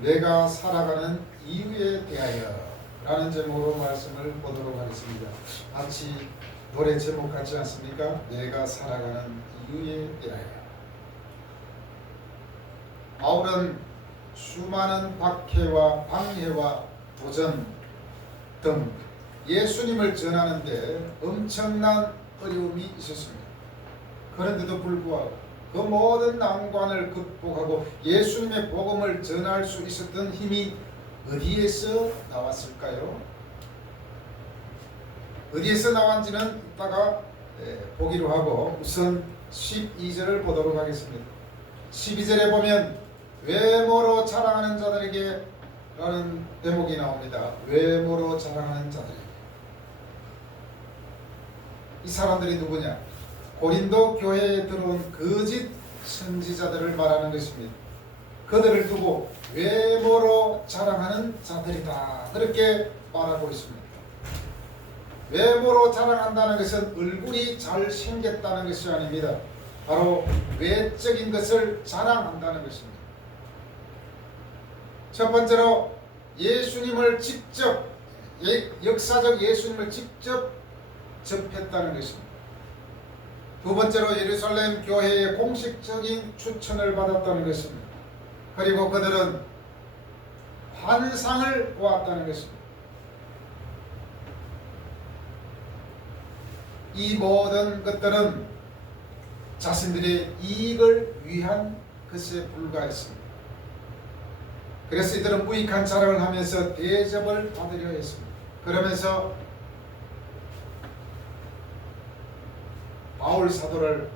내가 살아가는 이유에 대하여 라는 제목으로 말씀을 보도록 하겠습니다. 마치 노래 제목 같지 않습니까? 내가 살아가는 이유에 대하여. 바울은 수많은 박해와 방해와 도전 등 예수님을 전하는데 엄청난 어려움이 있었습니다. 그런데도 불구하고 그 모든 난관을 극복하고 예수님의 복음을 전할 수 있었던 힘이 어디에서 나왔을까요? 어디에서 나왔는지는 이따가 보기로 하고 우선 12절을 보도록 하겠습니다. 12절에 보면 외모로 자랑하는 자들에게 라는 대목이 나옵니다. 외모로 자랑하는 자들에게. 이 사람들이 누구냐? 고린도 교회에 들어온 거짓 선지자들을 말하는 것입니다. 그들을 두고 외모로 자랑하는 자들이다, 그렇게 말하고 있습니다. 외모로 자랑한다는 것은 얼굴이 잘생겼다는 것이 아닙니다. 바로 외적인 것을 자랑한다는 것입니다. 첫 번째로 예수님을 직접, 역사적 예수님을 직접 접했다는 것입니다. 두 번째로 예루살렘 교회의 공식적인 추천을 받았다는 것입니다. 그리고 그들은 환상을 보았다는 것입니다. 이 모든 것들은 자신들의 이익을 위한 것에 불과했습니다. 그래서 이들은 무익한 자랑을 하면서 대접을 받으려 했습니다. 그러면서 바울 사도를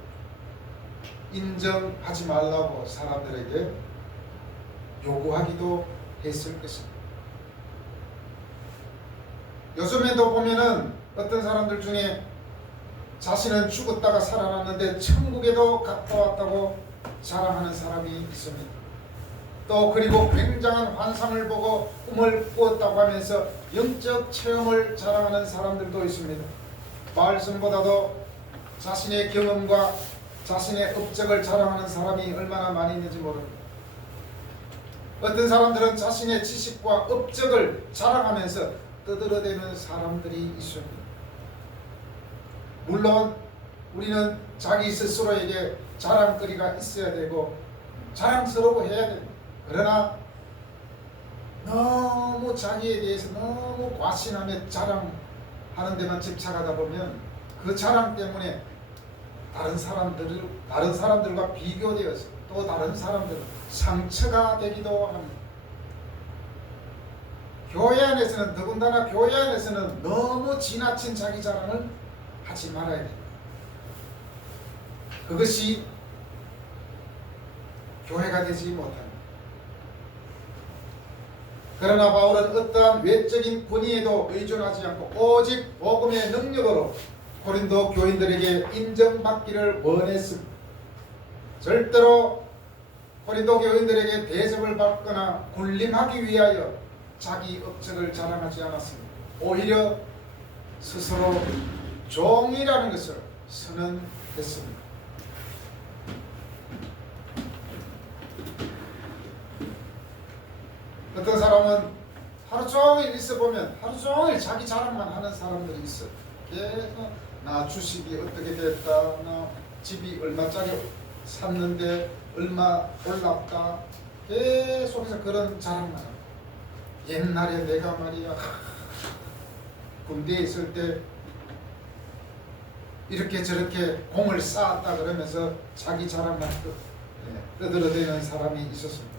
인정하지 말라고 사람들에게 요구하기도 했을 것입니다. 요즘에도 보면은 어떤 사람들 중에 자신은 죽었다가 살아났는데 천국에도 갔다 왔다고 자랑하는 사람이 있습니다. 또 그리고 굉장한 환상을 보고 꿈을 꾸었다고 하면서 영적 체험을 자랑하는 사람들도 있습니다. 말씀보다도 자신의 경험과 자신의 업적을 자랑하는 사람이 얼마나 많이 있는지 모릅니다. 어떤 사람들은 자신의 지식과 업적을 자랑하면서 떠들어대는 사람들이 있습니다. 물론 우리는 자기 스스로에게 자랑거리가 있어야 되고 자랑스러워 해야 됩니다. 그러나 너무 자기에 대해서 너무 과신하며 자랑하는 데만 집착하다 보면 그 자랑 때문에 다른 사람들과 비교되어서 또 다른 사람들은 상처가 되기도 합니다. 교회 안에서는, 더군다나 교회 안에서는 너무 지나친 자기 자랑을 하지 말아야 됩니다. 그것이 교회가 되지 못합니다. 그러나 바울은 어떠한 외적인 권위에도 의존하지 않고 오직 복음의 능력으로 고린도 교인들에게 인정받기를 원했습니다. 절대로 고린도 교인들에게 대접을 받거나 군림하기 위하여 자기 업적을 자랑하지 않았습니다. 오히려 스스로 종이라는 것을 선언했습니다. 어떤 사람은 하루 종일 있어보면 하루 종일 자기 자랑만 하는 사람들이 있어요. 계속 나 주식이 어떻게 됐다, 나 집이 얼마짜리 샀는데 얼마 올랐다, 계속해서 그런 자랑만 합니다. 옛날에 내가 말이야 군대에 있을 때 이렇게 저렇게 공을 쌓았다 그러면서 자기 자랑만 떠들어대는 사람이 있었습니다.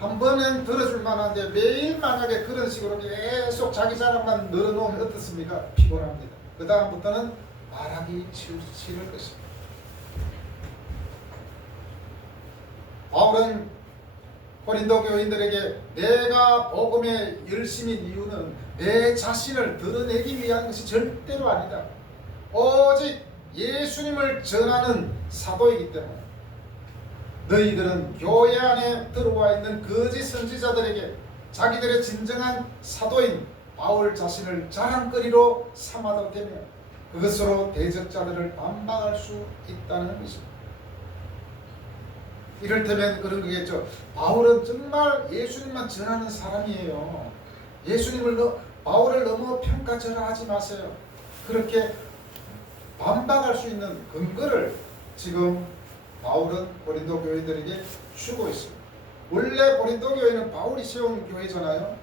한 번은 들어줄 만한데 매일 만약에 그런 식으로 계속 자기 자랑만 늘어놓으면 어떻습니까? 피곤합니다. 그 다음부터는 말하기 싫을 것입니다. 바울은 고린도 교인들에게 내가 복음에 열심인 이유는 내 자신을 드러내기 위한 것이 절대로 아니다. 오직 예수님을 전하는 사도이기 때문에 너희들은 교회 안에 들어와 있는 거짓 선지자들에게 자기들의 진정한 사도인 바울 자신을 자랑거리로 삼아도 되며 그것으로 대적자들을 반박할 수 있다는 것입니다. 이를테면 그런 거겠죠. 바울은 정말 예수님만 전하는 사람이에요. 바울을 너무 평가절하하지 마세요. 그렇게 반박할 수 있는 근거를 지금 바울은 고린도 교회들에게 주고 있습니다. 원래 고린도 교회는 바울이 세운 교회잖아요.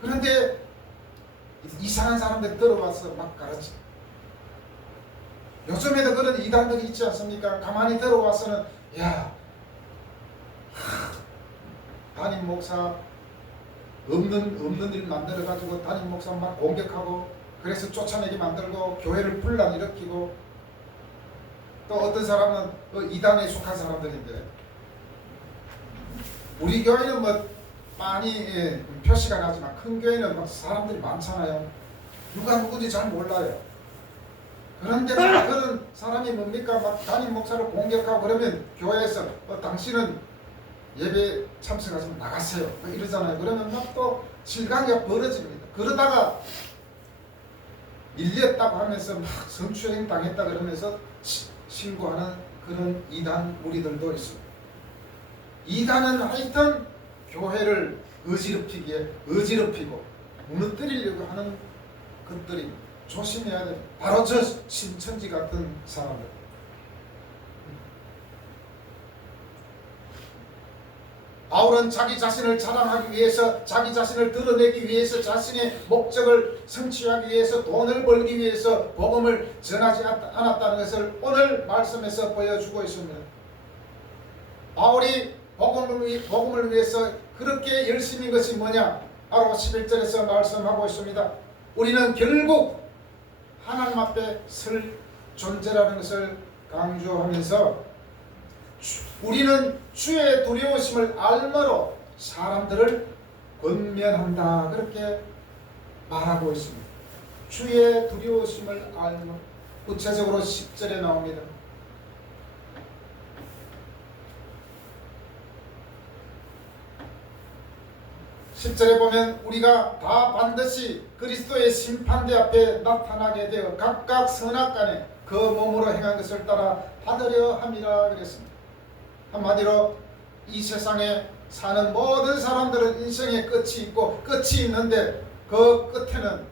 그런데 이상한 사람들이 들어와서 막 가르쳐. 요즘에도 그런 이단들이 있지 않습니까? 가만히 들어와서는 담임 목사 없는 일 만들어 가지고 담임 목사 막 공격하고, 그래서 쫓아내게 만들고 교회를 분란 일으키고, 또 어떤 사람은 이단에 속한 사람들인데, 우리 교회는 뭐 많이 표시가 나지만 큰 교회는 막 사람들이 많잖아요. 누가 누군지 잘 몰라요. 그런데 그런 사람이 뭡니까? 막 담임 목사를 공격하고 그러면 교회에서 당신은 예배 참석하지 마, 나가세요, 이러잖아요. 그러면 막 또 실강이가 벌어집니다. 그러다가 밀렸다고 하면서 막 성추행 당했다 그러면서 신고하는 그런 이단 무리들도 있습니다. 이단은 하여튼 교회를 어지럽히고 무너뜨리려고 하는 것들이 조심해야 돼요. 바로 저 신천지 같은 사람들. 바울은 자기 자신을 자랑하기 위해서, 자기 자신을 드러내기 위해서, 자신의 목적을 성취하기 위해서, 돈을 벌기 위해서 복음을 전하지 않았다는 것을 오늘 말씀에서 보여주고 있습니다. 바울이 복음을 위해서 그렇게 열심인 것이 뭐냐? 바로 11절에서 말씀하고 있습니다. 우리는 결국 하나님 앞에 설 존재라는 것을 강조하면서 우리는 주의 두려우심을 알므로 사람들을 권면한다, 그렇게 말하고 있습니다. 주의 두려우심을 알므로. 구체적으로 10절에 나옵니다. 10절에 보면 우리가 다 반드시 그리스도의 심판대 앞에 나타나게 되어 각각 선악간에 그 몸으로 행한 것을 따라 받으려 함이라 그랬습니다. 한마디로 이 세상에 사는 모든 사람들은 인생의 끝이 있고 끝이 있는데 그 끝에는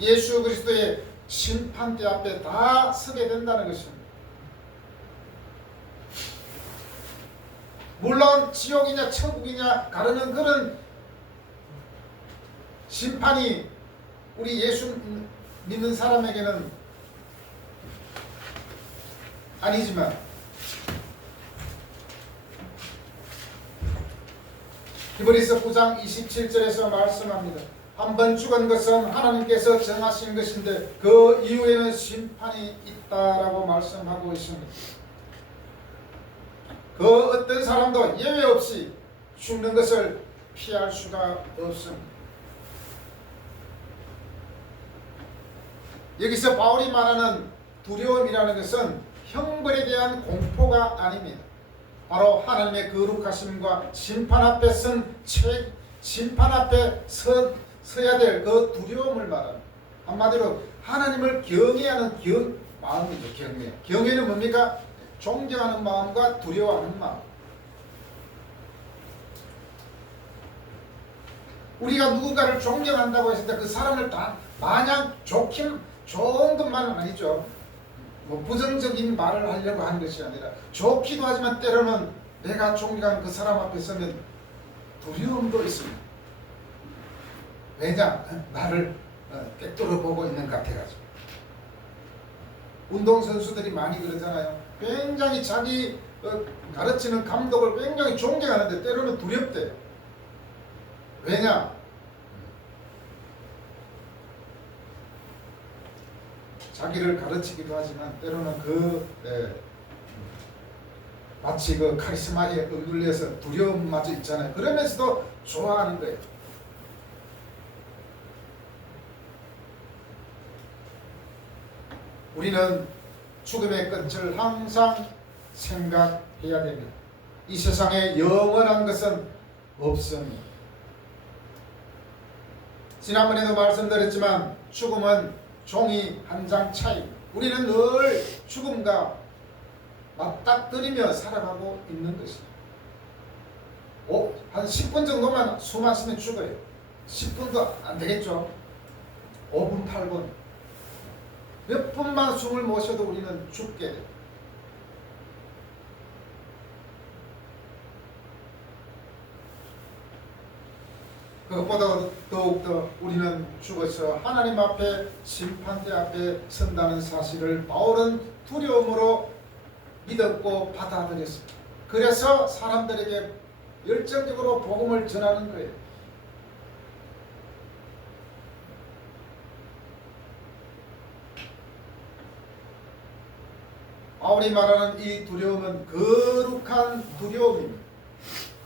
예수 그리스도의 심판대 앞에 다 서게 된다는 것입니다. 물론 지옥이냐 천국이냐 가르는 그런 심판이 우리 예수 믿는 사람에게는 아니지만, 히브리서 9장 27절에서 말씀합니다. 한번 죽은 것은 하나님께서 정하신 것인데 그 이후에는 심판이 있다라고 말씀하고 있습니다. 그 어떤 사람도 예외 없이 죽는 것을 피할 수가 없습니다. 여기서 바울이 말하는 두려움이라는 것은 형벌에 대한 공포가 아닙니다. 바로 하나님의 거룩하심과 심판 앞에 서야 될 그 두려움을 말합니다. 한마디로 하나님을 경외하는 마음이죠. 경외는 뭡니까? 존경하는 마음과 두려워하는 마음. 우리가 누군가를 존경한다고 했을 때 그 사람을 다 마냥 좋은 것만은 아니죠. 뭐 부정적인 말을 하려고 하는 것이 아니라 좋기도 하지만 때로는 내가 존경하는 그 사람 앞에 서면 두려움도 있습니다. 왜냐? 나를 꿰뚫어 보고 있는 것 같아가지고. 운동선수들이 많이 그러잖아요. 굉장히 자기 가르치는 감독을 굉장히 존경하는데 때로는 두렵대요. 왜냐? 자기를 가르치기도 하지만 때로는 마치 그 카리스마에 흔들려서 두려움마저 있잖아요. 그러면서도 좋아하는 거예요. 우리는 죽음의 끝을 항상 생각해야 됩니다. 이 세상에 영원한 것은 없습니다. 지난번에도 말씀드렸지만 죽음은 종이 한 장 차이. 우리는 늘 죽음과 맞닥뜨리며 살아가고 있는 것이죠. 한 10분 정도만 숨 안 쉬면 죽어요. 10분도 안 되겠죠. 5분, 8분. 몇 분만 숨을 못 쉬어도 우리는 죽게 돼요. 그것보다 더욱더 우리는 죽어서 하나님 앞에 심판대 앞에 선다는 사실을 바울은 두려움으로 믿었고 받아들였습니다. 그래서 사람들에게 열정적으로 복음을 전하는 거예요. 바울이 말하는 이 두려움은 거룩한 두려움입니다.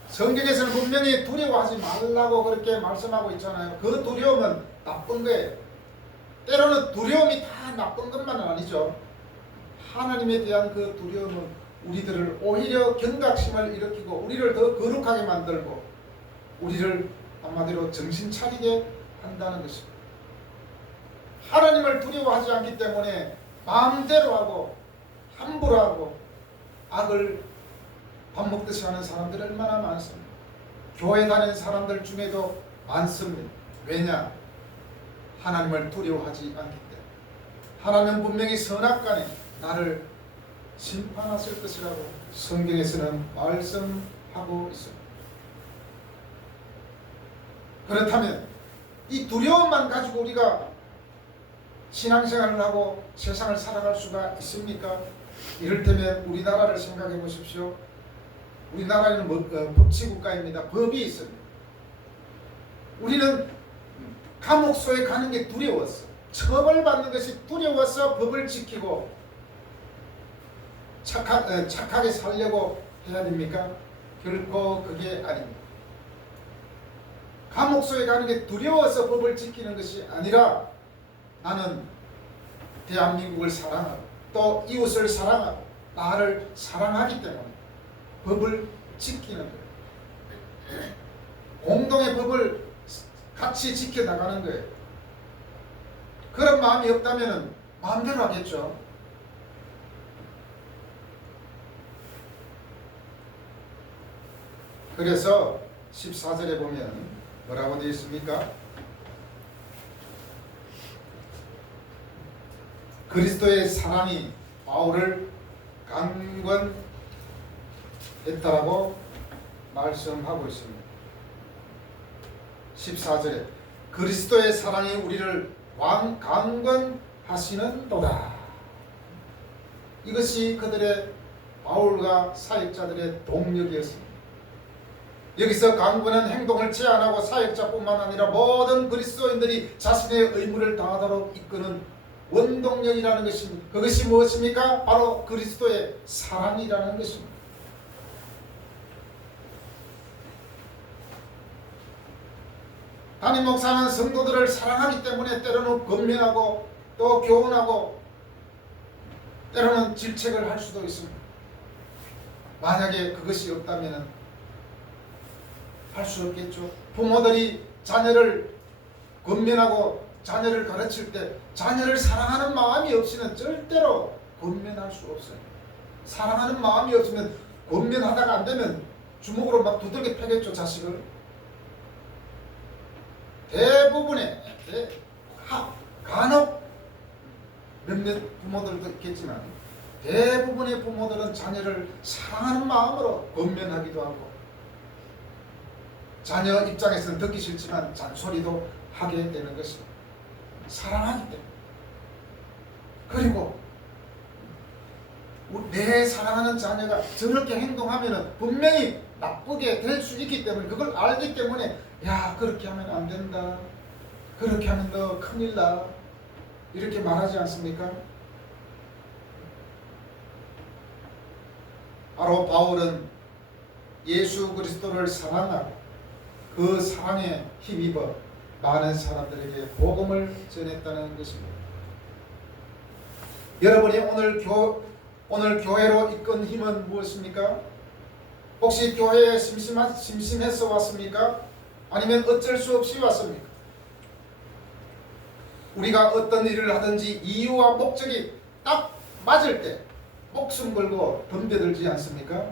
성경에서는 분명히 두려워하지 말라고 그렇게 말씀하고 있잖아요. 그 두려움은 나쁜 거예요. 때로는 두려움이 다 나쁜 것만은 아니죠. 하나님에 대한 그 두려움은 우리들을 오히려 경각심을 일으키고 우리를 더 거룩하게 만들고 우리를 한마디로 정신 차리게 한다는 것입니다. 하나님을 두려워하지 않기 때문에 마음대로 하고 함부로 하고 악을 밥 먹듯이 하는 사람들이 얼마나 많습니다. 교회 다니는 사람들 중에도 많습니다. 왜냐? 하나님을 두려워하지 않기 때문에. 하나님은 분명히 선악간에 나를 심판하실 것이라고 성경에서는 말씀하고 있습니다. 그렇다면 이 두려움만 가지고 우리가 신앙생활을 하고 세상을 살아갈 수가 있습니까? 이를테면 우리나라를 생각해 보십시오. 우리나라는 법치국가입니다. 법이 있습니다. 우리는 감옥소에 가는 게 두려웠어. 처벌받는 것이 두려워서 법을 지키고 착하게 살려고 해야 됩니까? 결코 그게 아닙니다. 감옥소에 가는 게 두려워서 법을 지키는 것이 아니라 나는 대한민국을 사랑하고 또 이웃을 사랑하고 나를 사랑하기 때문에 법을 지키는 거예요. 공동의 법을 같이 지켜나가는 거예요. 그런 마음이 없다면 마음대로 하겠죠. 그래서 14절에 보면 뭐라고 되어 있습니까? 그리스도의 사랑이 바울을 강권했다라고 말씀하고 있습니다. 14절에 그리스도의 사랑이 우리를 강권하시는도다. 이것이 그들의 바울과 사역자들의 동력이었습니다. 여기서 강권은 행동을 제한하고 사역자뿐만 아니라 모든 그리스도인들이 자신의 의무를 다하도록 이끄는 원동력이라는 것입니다. 그것이 무엇입니까? 바로 그리스도의 사랑이라는 것입니다. 담임 목사는 성도들을 사랑하기 때문에 때로는 권면하고 또 교훈하고 때로는 질책을 할 수도 있습니다. 만약에 그것이 없다면 할 수 없겠죠. 부모들이 자녀를 권면하고 자녀를 가르칠 때 자녀를 사랑하는 마음이 없이는 절대로 권면할 수 없어요. 사랑하는 마음이 없으면 권면하다가 안 되면 주먹으로 막 두들겨 패겠죠, 자식을. 대부분의 간혹 몇몇 부모들도 있겠지만 대부분의 부모들은 자녀를 사랑하는 마음으로 권면하기도 하고 자녀 입장에서는 듣기 싫지만 잔소리도 하게 되는 것입니다. 사랑하기 때문에. 그리고 내 사랑하는 자녀가 저렇게 행동하면 분명히 나쁘게 될 수 있기 때문에 그걸 알기 때문에 야 그렇게 하면 안 된다. 그렇게 하면 너 큰일 나. 이렇게 말하지 않습니까? 바로 바울은 예수 그리스도를 사랑하고 그 사랑에 힘입어 많은 사람들에게 복음을 전했다는 것입니다. 여러분이 오늘 교회로 이끈 힘은 무엇입니까? 혹시 교회에 심심해서 왔습니까? 아니면 어쩔 수 없이 왔습니까? 우리가 어떤 일을 하든지 이유와 목적이 딱 맞을 때 목숨 걸고 덤벼들지 않습니까?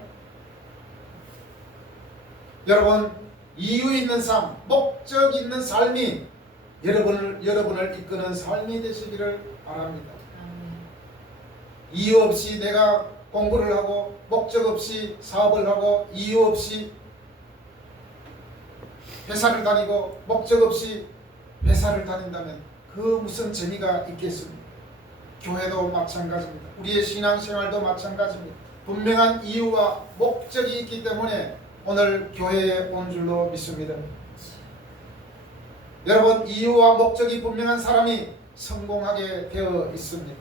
여러분, 이유 있는 삶, 목적 있는 삶이 여러분을 이끄는 삶이 되시기를 바랍니다. 이유 없이 내가 공부를 하고 목적 없이 사업을 하고 이유 없이 회사를 다니고 목적 없이 회사를 다닌다면 그 무슨 재미가 있겠습니까? 교회도 마찬가지입니다. 우리의 신앙생활도 마찬가지입니다. 분명한 이유와 목적이 있기 때문에 오늘 교회에 온 줄로 믿습니다. 여러분, 이유와 목적이 분명한 사람이 성공하게 되어 있습니다.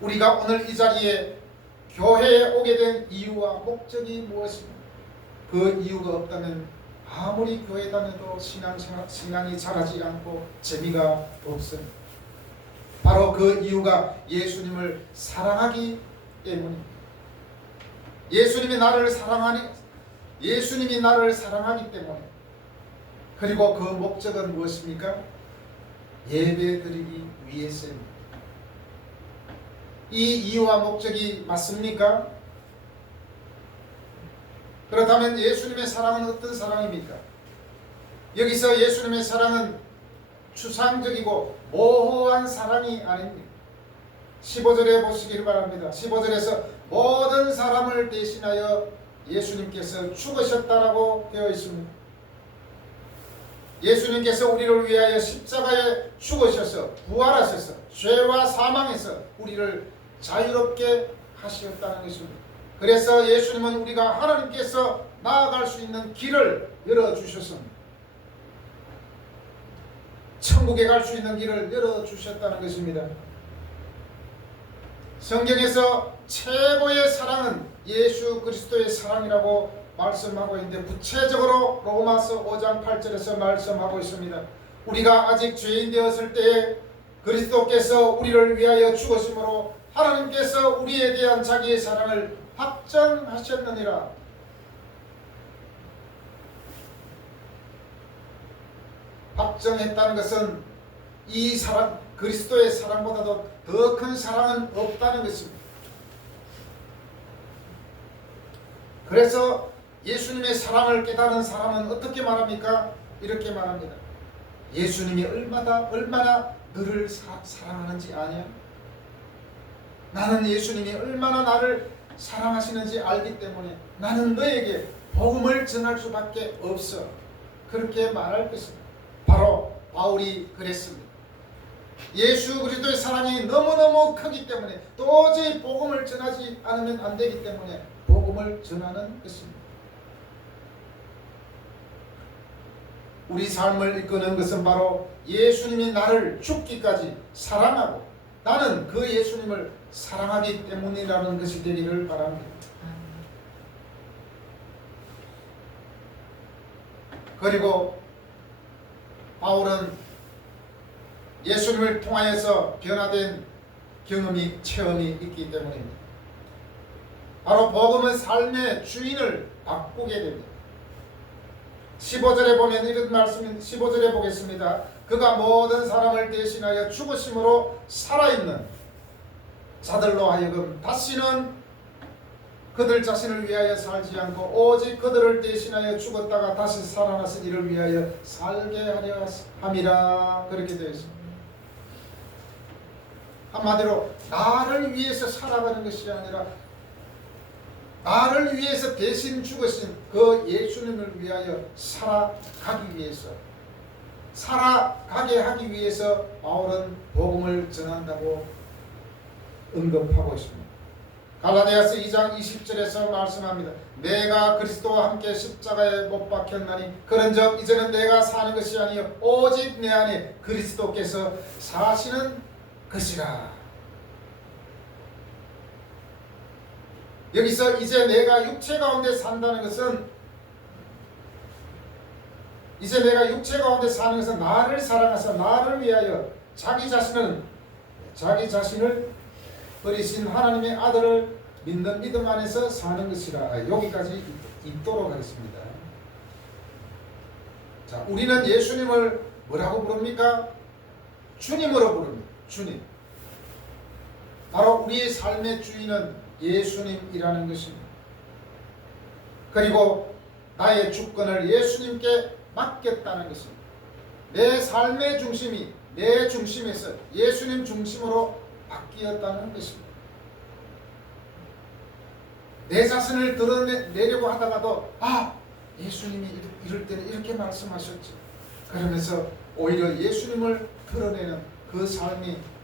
우리가 오늘 이 자리에 교회에 오게 된 이유와 목적이 무엇입니까? 그 이유가 없다면 아무리 교회 다녀도 신앙이 자라지 않고 재미가 없습니다. 바로 그 이유가 예수님을 사랑하기 때문입니다. 예수님이 나를 사랑하기 때문에. 그리고 그 목적은 무엇입니까? 예배드리기 위해서입니다. 이 이유와 목적이 맞습니까? 그렇다면 예수님의 사랑은 어떤 사랑입니까? 여기서 예수님의 사랑은 추상적이고 모호한 사랑이 아닙니다. 15절에 보시기를 바랍니다. 15절에서 모든 사람을 대신하여 예수님께서 죽으셨다라고 되어 있습니다. 예수님께서 우리를 위하여 십자가에 죽으셔서 부활하셔서 죄와 사망에서 우리를 자유롭게 하셨다는 것입니다. 그래서 예수님은 우리가 하나님께서 나아갈 수 있는 길을 열어주셨습니다. 천국에 갈 수 있는 길을 열어주셨다는 것입니다. 성경에서 최고의 사랑은 예수 그리스도의 사랑이라고 말씀하고 있는데, 구체적으로 로마서 5장 8절에서 말씀하고 있습니다. 우리가 아직 죄인 되었을 때에 그리스도께서 우리를 위하여 죽으심으로 하나님께서 우리에 대한 자기의 사랑을 확정하셨느니라. 확정했다는 것은 이 사랑, 그리스도의 사랑보다도 더 큰 사랑은 없다는 것입니다. 그래서 예수님의 사랑을 깨달은 사람은 어떻게 말합니까? 이렇게 말합니다. 예수님이 얼마나 너를 사랑하는지 아냐? 나는 예수님이 얼마나 나를 사랑하시는지 알기 때문에 나는 너에게 복음을 전할 수밖에 없어. 그렇게 말할 것입니다. 바로 바울이 그랬습니다. 예수 그리스도의 사랑이 너무너무 크기 때문에 도저히 복음을 전하지 않으면 안 되기 때문에 복음을 전하는 것입니다. 우리 삶을 이끄는 것은 바로 예수님이 나를 죽기까지 사랑하고 나는 그 예수님을 사랑하기 때문이라는 것이 되기를 바랍니다. 그리고 바울은 예수님을 통하여서 변화된 체험이 있기 때문입니다. 바로 복음은 삶의 주인을 바꾸게 됩니다. 15절에 보면 이런 말씀, 15절에 보겠습니다. 그가 모든 사람을 대신하여 죽으심으로 살아있는 자들로 하여금 다시는 그들 자신을 위하여 살지 않고 오직 그들을 대신하여 죽었다가 다시 살아나신 이를 위하여 살게 하려 함이라. 그렇게 되어 있습니다. 한마디로 나를 위해서 살아가는 것이 아니라 나를 위해서 대신 죽으신 그 예수님을 위하여 살아가기 위해서, 살아가게 하기 위해서 바울은 복음을 전한다고 언급하고 있습니다. 갈라디아서 2장 20절에서 말씀합니다. 내가 그리스도와 함께 십자가에 못 박혔나니 그런즉 이제는 내가 사는 것이 아니요 오직 내 안에 그리스도께서 사시는 것이라. 여기서 이제 내가 육체 가운데 산다는 것은, 이제 내가 육체 가운데 사는 것은 나를 사랑하사 나를 위하여 자기 자신을 버리신 하나님의 아들을 믿는 믿음 안에서 사는 것이라. 여기까지 읽도록 하겠습니다. 자, 우리는 예수님을 뭐라고 부릅니까? 주님으로 부릅니다. 주님. 바로 우리의 삶의 주인은 예수님이라는 것입니다. 그리고 나의 주권을 예수님께 맡겼다는 것입니다. 내 삶의 중심이 내 중심에서 예수님 중심으로 바뀌었다는 것입니다. 내 자신을 드러내려고 하다가도 예수님이 이럴 때는 이렇게 말씀하셨지, 그러면서 오히려 예수님을 드러내는 그 삶이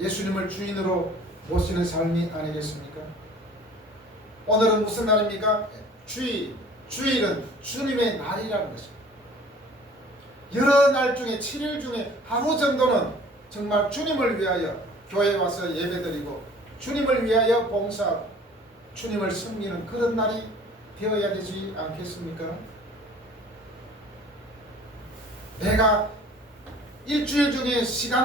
예수님을 주인으로 모시는 삶이 아니겠습니까? 오늘은 무슨 날입니까? 주일은 주님의 날이라는 것입니다. 여러 날 중에 7일 중에 하루 정도는 정말 주님을 위하여 교회에 와서 예배드리고 주님을 위하여 봉사하고 주님을 섬기는 그런 날이 되어야 되지 않겠습니까? 내가 일주일 중에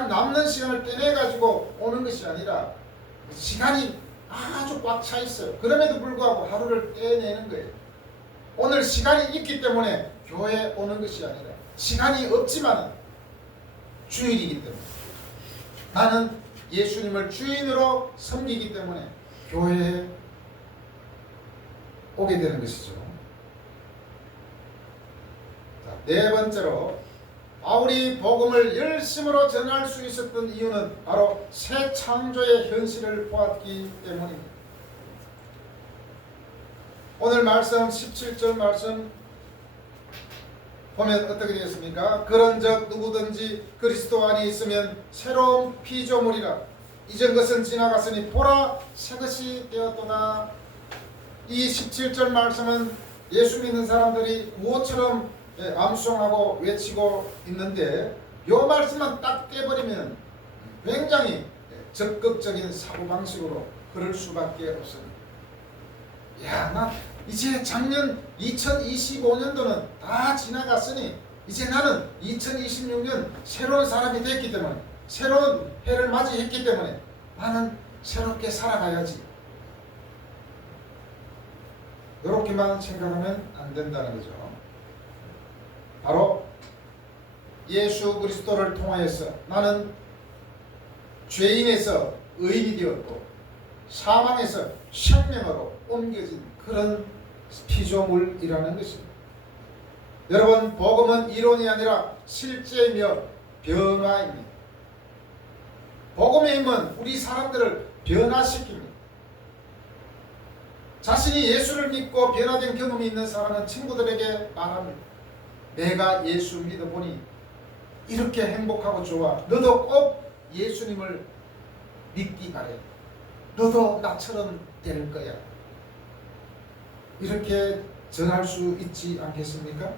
남는 시간을 떼내가지고 오는 것이 아니라 시간이 아주 꽉 차 있어요. 그럼에도 불구하고 하루를 떼내는 거예요. 오늘 시간이 있기 때문에 교회에 오는 것이 아니라 시간이 없지만 주일이기 때문에 나는 예수님을 주인으로 섬기기 때문에 교회에 오게 되는 것이죠. 자, 네 번째로 바울이 복음을 열심으로 전할 수 있었던 이유는 바로 새 창조의 현실을 보았기 때문입니다. 오늘 말씀 17절 말씀 보면 어떻게 되겠습니까? 그런즉 누구든지 그리스도 안에 있으면 새로운 피조물이라. 이전 것은 지나갔으니 보라 새 것이 되었도다. 이 17절 말씀은 예수 믿는 사람들이 구호처럼 암송하고 외치고 있는데 이 말씀만 딱 떼버리면 굉장히 적극적인 사고방식으로 그럴 수밖에 없습니다. 나 이제 작년 2025년도는 다 지나갔으니 이제 나는 2026년 새로운 사람이 됐기 때문에 새로운 해를 맞이했기 때문에 나는 새롭게 살아가야지. 이렇게만 생각하면 안 된다는 거죠. 바로 예수 그리스도를 통하여서 나는 죄인에서 의인이 되었고 사망에서 생명으로 옮겨진 그런 피조물이라는 것입니다. 여러분, 복음은 이론이 아니라 실제이며 변화입니다. 복음의 힘은 우리 사람들을 변화시킵니다. 자신이 예수를 믿고 변화된 경험이 있는 사람은 친구들에게 말합니다. 내가 예수 믿어보니 이렇게 행복하고 좋아. 너도 꼭 예수님을 믿기 바래. 너도 나처럼 될 거야. 이렇게 전할 수 있지 않겠습니까?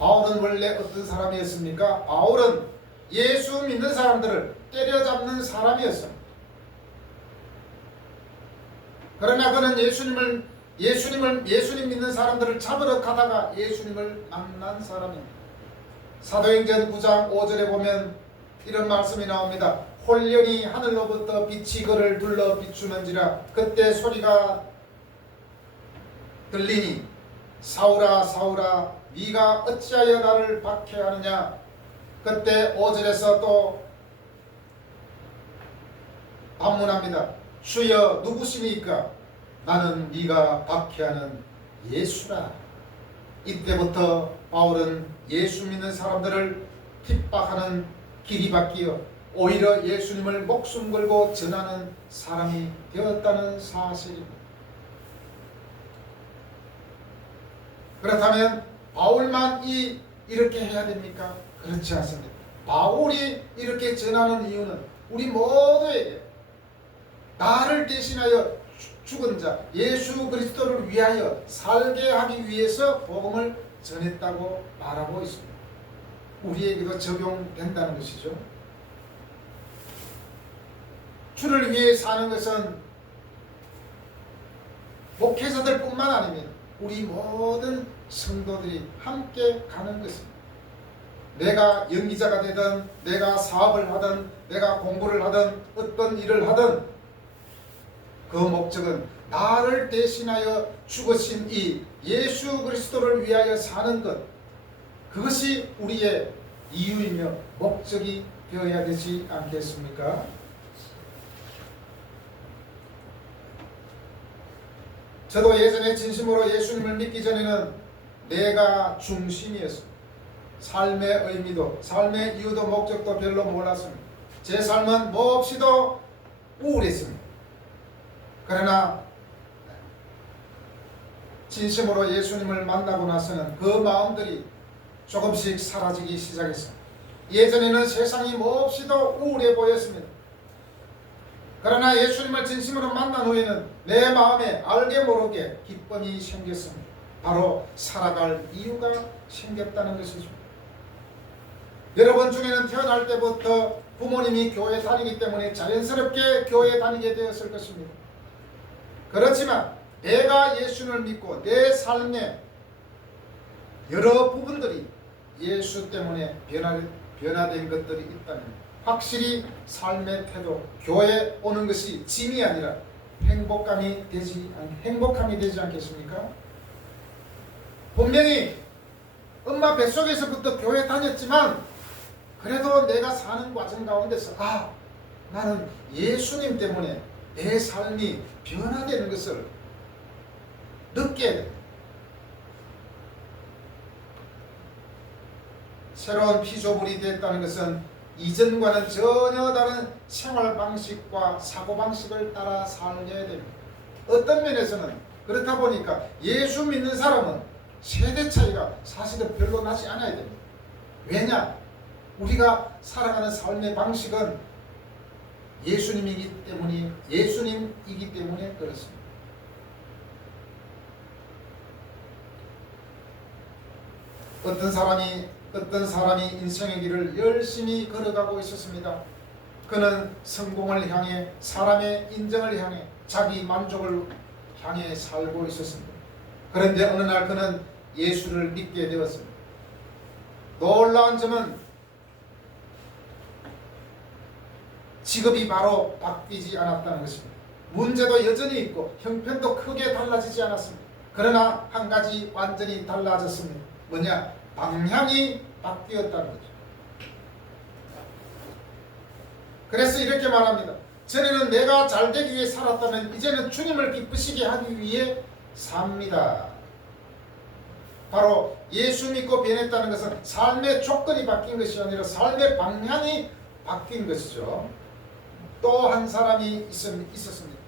바울은 원래 어떤 사람이었습니까? 바울은 예수 믿는 사람들을 때려잡는 사람이었습니다. 그러나 그는 예수님 믿는 사람들을 잡으러 가다가 예수님을 만난 사람입니다. 사도행전 9장 5절에 보면 이런 말씀이 나옵니다. 홀련히 하늘로부터 빛이 그를 둘러 비추는지라. 그때 소리가 들리니 사울아 사울아 네가 어찌하여 나를 박해하느냐. 그때 5절에서 또 반문합니다. 주여 누구시니까? 나는 네가 박해하는 예수라. 이때부터 바울은 예수 믿는 사람들을 핍박하는 길이 바뀌어 오히려 예수님을 목숨 걸고 전하는 사람이 되었다는 사실입니다. 그렇다면 바울만 이렇게 해야 됩니까? 그렇지 않습니다. 바울이 이렇게 전하는 이유는 우리 모두에게 나를 대신하여 죽은 자 예수 그리스도를 위하여 살게 하기 위해서 복음을 전했다고 말하고 있습니다. 우리에게도 적용된다는 것이죠. 주를 위해 사는 것은 목회자들 뿐만 아닙니다. 우리 모든 성도들이 함께 가는 것입니다. 내가 연기자가 되든 내가 사업을 하든 내가 공부를 하든 어떤 일을 하든 그 목적은 나를 대신하여 죽으신 이 예수 그리스도를 위하여 사는 것, 그것이 우리의 이유이며 목적이 되어야 되지 않겠습니까? 저도 예전에 진심으로 예수님을 믿기 전에는 내가 중심이었습니다. 삶의 의미도, 삶의 이유도, 목적도 별로 몰랐습니다. 제 삶은 몹시도 우울했습니다. 그러나 진심으로 예수님을 만나고 나서는 그 마음들이 조금씩 사라지기 시작했습니다. 예전에는 세상이 몹시도 우울해 보였습니다. 그러나 예수님을 진심으로 만난 후에는 내 마음에 알게 모르게 기쁨이 생겼습니다. 바로 살아갈 이유가 생겼다는 것이죠. 여러분 중에는 태어날 때부터 부모님이 교회 다니기 때문에 자연스럽게 교회 다니게 되었을 것입니다. 그렇지만 내가 예수를 믿고 내 삶의 여러 부분들이 예수 때문에 변화된 것들이 있다면 확실히 삶의 태도, 교회 오는 것이 짐이 아니라 행복감이 되지 않겠습니까? 분명히 엄마 뱃속에서부터 교회 다녔지만 그래도 내가 사는 과정 가운데서 나는 예수님 때문에 내 삶이 변화되는 것을 느껴야 됩니다. 새로운 피조물이 됐다는 것은 이전과는 전혀 다른 생활 방식과 사고 방식을 따라 살려야 됩니다. 어떤 면에서는 그렇다 보니까 예수 믿는 사람은 세대 차이가 사실은 별로 나지 않아야 됩니다. 왜냐? 우리가 살아가는 삶의 방식은 예수님이기 때문에 그렇습니다. 어떤 사람이 인생의 길을 열심히 걸어가고 있었습니다. 그는 성공을 향해, 사람의 인정을 향해, 자기 만족을 향해 살고 있었습니다. 그런데 어느 날 그는 예수를 믿게 되었습니다. 놀라운 점은 직업이 바로 바뀌지 않았다는 것입니다. 문제도 여전히 있고 형편도 크게 달라지지 않았습니다. 그러나 한 가지 완전히 달라졌습니다. 뭐냐? 방향이 바뀌었다는 거죠. 그래서 이렇게 말합니다. 전에는 내가 잘되기 위해 살았다면 이제는 주님을 기쁘시게 하기 위해 삽니다. 바로 예수 믿고 변했다는 것은 삶의 조건이 바뀐 것이 아니라 삶의 방향이 바뀐 것이죠. 또 한 사람이 있었습니다.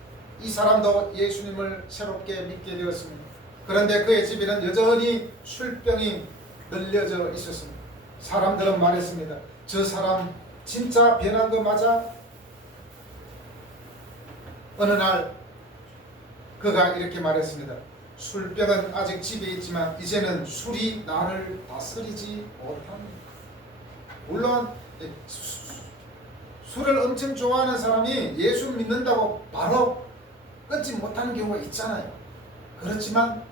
이 사람도 예수님을 새롭게 믿게 되었습니다. 그런데 그의 집에는 여전히 술병이 늘려져 있었습니다. 사람들은 말했습니다. 저 사람 진짜 변한 거 맞아? 어느 날 그가 이렇게 말했습니다. 술병은 아직 집에 있지만 이제는 술이 나를 다스리지 못합니다. 물론 술을 엄청 좋아하는 사람이 예수 믿는다고 바로 끊지 못하는 경우가 있잖아요. 그렇지만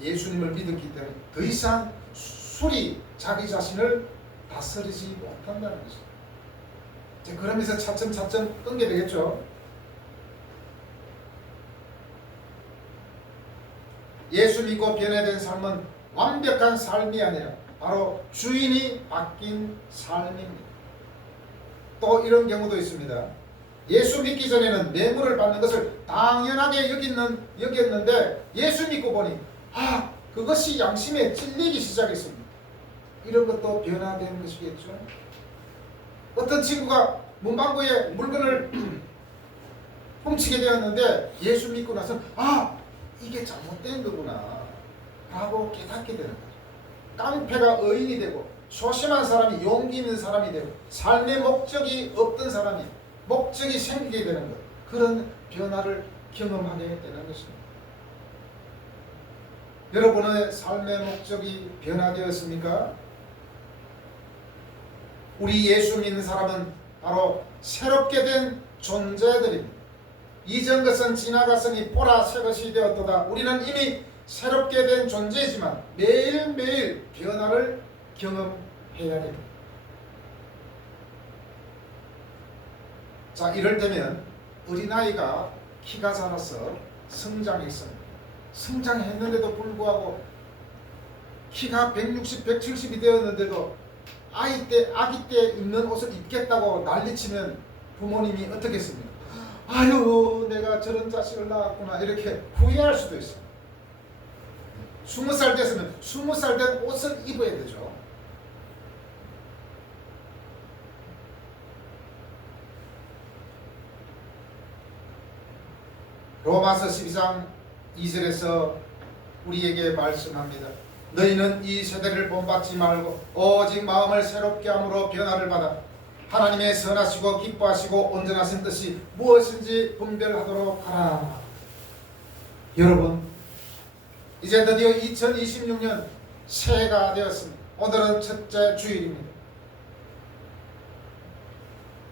예수님을 믿었기 때문에 더 이상 술이 자기 자신을 다스리지 못한다는 것이죠. 그러면서 차츰 끊게 되겠죠. 예수 믿고 변화된 삶은 완벽한 삶이 아니라 바로 주인이 바뀐 삶입니다. 또 이런 경우도 있습니다. 예수 믿기 전에는 뇌물을 받는 것을 당연하게 여겼는데 예수 믿고 보니 그것이 양심에 찔리기 시작했습니다. 이런 것도 변화된 것이겠죠. 어떤 친구가 문방구에 물건을 훔치게 되었는데 예수 믿고 나서 이게 잘못된 거구나 라고 깨닫게 되는 거죠. 깡패가 의인이 되고 소심한 사람이 용기 있는 사람이 되고 삶의 목적이 없던 사람이 목적이 생기게 되는 것, 그런 변화를 경험하게 되는 것입니다. 여러분의 삶의 목적이 변화되었습니까? 우리 예수 믿는 사람은 바로 새롭게 된 존재들입니다. 이전 것은 지나갔으니 보라 새 것이 되었도다. 우리는 이미 새롭게 된 존재이지만 매일매일 변화를 경험해야 됩니다. 자, 이럴 때면 어린아이가 키가 자라서 성장했습니다. 성장했는데도 불구하고 키가 160, 170이 되었는데도 아기 때 입는 옷을 입겠다고 난리치면 부모님이 어떻게 했습니까? 아유, 내가 저런 자식을 낳았구나 이렇게 후회할 수도 있어요. 20살 됐으면 20살 된 옷을 입어야 되죠. 로마서 12장 2절에서 우리에게 말씀합니다. 너희는 이 세대를 본받지 말고 오직 마음을 새롭게 함으로 변화를 받아 하나님의 선하시고 기뻐하시고 온전하신 뜻이 무엇인지 분별하도록 하라. 여러분, 이제 드디어 2026년 새해가 되었습니다. 오늘은 첫째 주일입니다.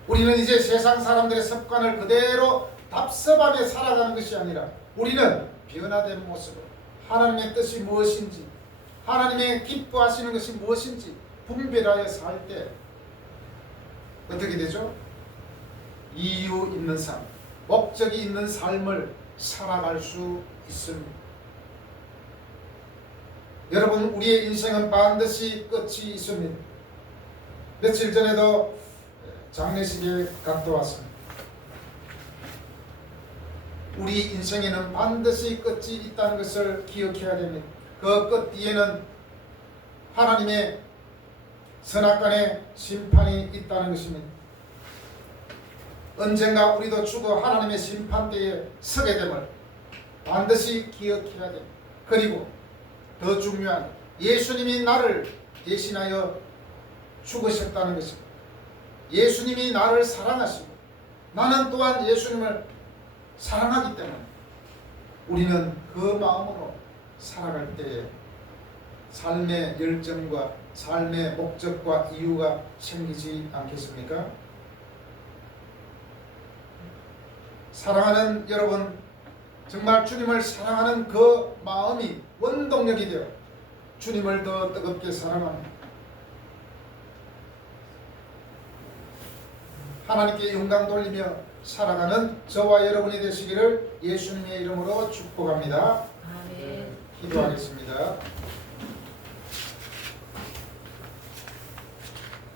우리는 이제 세상 사람들의 습관을 그대로 답습하며 살아가는 것이 아니라 우리는 변화된 모습으로 하나님의 뜻이 무엇인지, 하나님의 기뻐하시는 것이 무엇인지 분별하여 살 때 어떻게 되죠? 이유 있는 삶, 목적이 있는 삶을 살아갈 수 있습니다. 여러분, 우리의 인생은 반드시 끝이 있습니다. 며칠 전에도 장례식에 갔다 왔습니다. 우리 인생에는 반드시 끝이 있다는 것을 기억해야 됩니다. 그 끝 뒤에는 하나님의 선악간의 심판이 있다는 것입니다. 언젠가 우리도 죽어 하나님의 심판대에 서게 됨을 반드시 기억해야 됩니다. 그리고 더 중요한, 예수님이 나를 대신하여 죽으셨다는 것입니다. 예수님이 나를 사랑하시고 나는 또한 예수님을 사랑하기 때문에 우리는 그 마음으로 살아갈 때에 삶의 열정과 삶의 목적과 이유가 생기지 않겠습니까? 사랑하는 여러분, 정말 주님을 사랑하는 그 마음이 원동력이 되어 주님을 더 뜨겁게 사랑합니다. 하나님께 영광 돌리며 살아가는 저와 여러분이 되시기를 예수님의 이름으로 축복합니다. 아멘. 기도하겠습니다.